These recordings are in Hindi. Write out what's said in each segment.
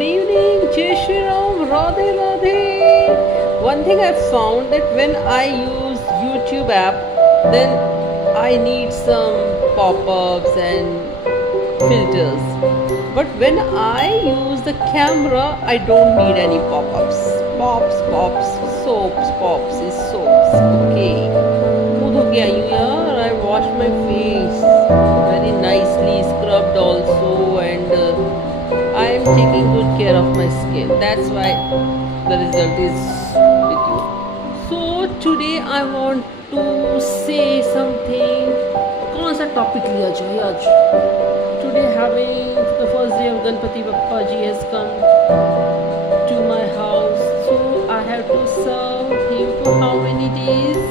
Good evening, Jai Shri Ram, Radhe Radhe. One thing I found that when I use YouTube app, then I need some pop-ups and filters. But when I use the camera, I don't need any pop-ups. Pops, pops is soaps. Okay. मुँह धो के आई हूँ यार. I washed my face very nicely, scrubbed also, and I am taking good care of my skin. That's why the result is with you. So today I want to say something. कौन सा टॉपिक लिया जाए आज? Today having the first day of Ganpati Bappa ji has come to my house. So I have to serve him for how many days?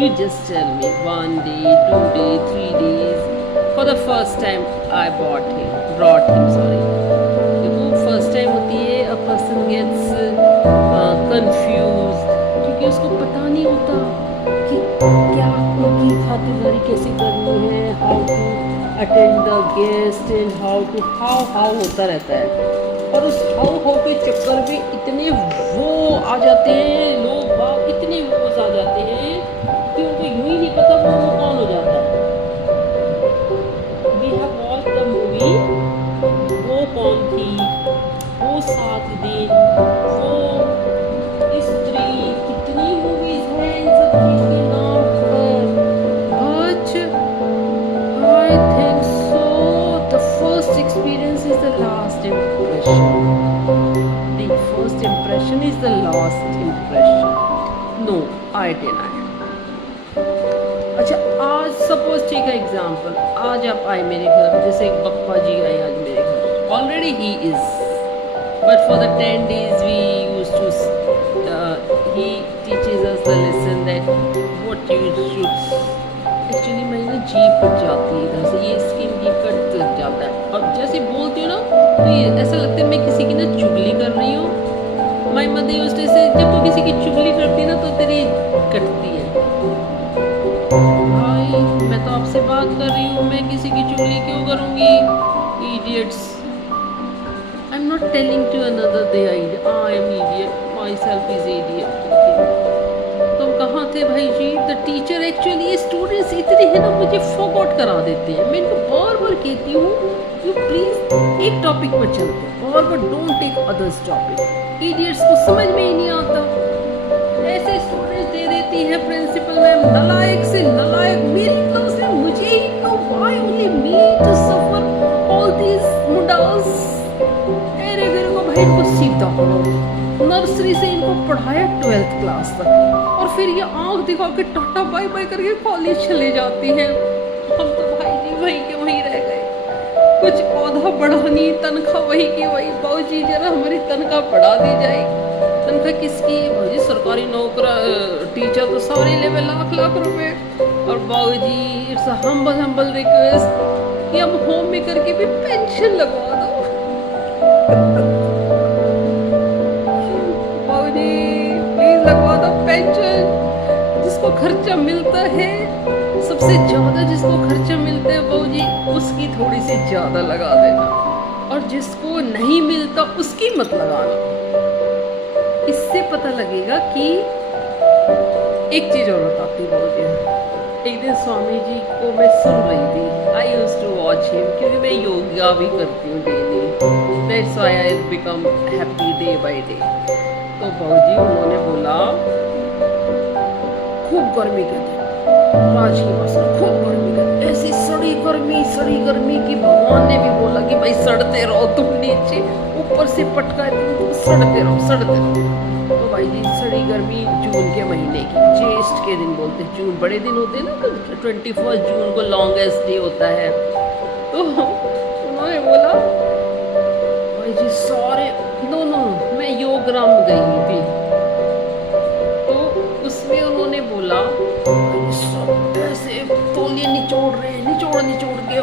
You just tell me. 1 day, 2 days, 3 days. For the first time I brought him, sorry. देखो first time होती है, a person gets confused क्योंकि उसको पता नहीं होता कि क्या उनकी खातिरदारी कैसे करनी है, how to attend the guest and how होता रहता है. और उस how के चक्कर में इतने वो आ जाते हैं, लोग बाग इतने वो आ जाते हैं कि उनको यूं ही नहीं पता वो कौन हो जाता है. We have watched the movie वो कौन थी, वो 7 दिन, वो स्त्री, कितनी मूवीज हैं इन सब चीज के नाम पर. But I think so the first experience is the last impression. The first impression is the last impression. No, I deny. अच्छा, आज सपोज टेक अ एग्जाम्पल. आज आप आए मेरे घर, जैसे बप्पा जी आए आज मेरे घर. Already he is, but for the 10 days we used to he teaches us the lesson that what you should. Actually मैं ना जीप कट जाती है इधर से, ये स्किन की कट लग जाता है. और जैसे बोलती हूँ ना तो ये ऐसा लगता है मैं किसी की ना चुगली कर रही हूँ. माई मदर यूज्ड टू से, जब तू किसी की चुगली करती है ना तो तेरी कटती है. भाई मैं तो आपसे बात कर रही हूँ, मैं किसी की चुगली क्यों करूँगी? Idiots. I'm not telling to another they are idiot. I am idiot. Myself is idiot. तुम कहाँ थे भाई जी? The teacher actually students इतने हैं ना मुझे forgot करा देते हैं. मैं इनको बार बार कहती हूँ you please एक टॉपिक पर चलते हैं, बार don't take others topic. Idiots को समझ में ही नहीं आता. ऐसे स्टूडेंट्स दे देती है प्रिंसिपल मैम, नालायक से नालायक, मेरी क्लास में मुझे ही तो why only me to suffer all these Mundas. तेरे घर को भाई इनको सीधा पढ़ो. नर्सरी से इनको पढ़ाया 12th क्लास तक, और फिर ये आँख दिखा के टाटा बाय बाय करके कॉलेज चले जाती है. हम तो भाई जी वहीं के वहीं रह गए. कुछ पौधा बढ़ानी, तनख्वाह वही की वही. बाबू जी जरा हमारी तनख्वाह बढ़ा दी जाए. तनख्वाह किसकी? भाजी सरकारी नौकरा टीचर तो सारे लेवल लाख रुपए. और बाबू जी इट्स हम्बल रिक्वेस्ट कि हम होम मेकर की भी पेंशन लगवा दो. बाबू जी प्लीज लगवा दो पेंशन. जिसको खर्चा मिलता है, सबसे ज्यादा जिसको खर्चा मिलता है बाबू जी, उसकी थोड़ी सी ज्यादा लगा देना, और जिसको नहीं मिलता उसकी मत लगाना. इससे पता लगेगा कि एक चीज और बताती हूँ मुझे. एक दिन स्वामी जी को मैं सुन रही थी. आई यूज टू वॉच हिम क्योंकि मैं योगा भी करती हूँ daily. That's why I become happy day by day. तो बाबूजी उन्होंने बोला खूब गर्मी के दिन, आज की भाषा खूब गर्मी के दिन, ऐसी सड़ी गर्मी की भगवान ने भी बोला कि भाई सड़ते रहो तुम, नीचे ऊपर से पटकाए तुम सड़ते रहो. तो भाई जी सड़ी गर्मी जून के महीने की, ज्येष्ठ के दिन बोलते हैं. जून बड़े दिन होते हैं ना, 21 जून को लॉन्गेस्ट डे होता है. तो उन्होंने बोला भाई जी सारे दोनों, मैं योगराम गई थी तो उसमें उन्होंने बोला सब ऐसे तौलिए निचोड़ के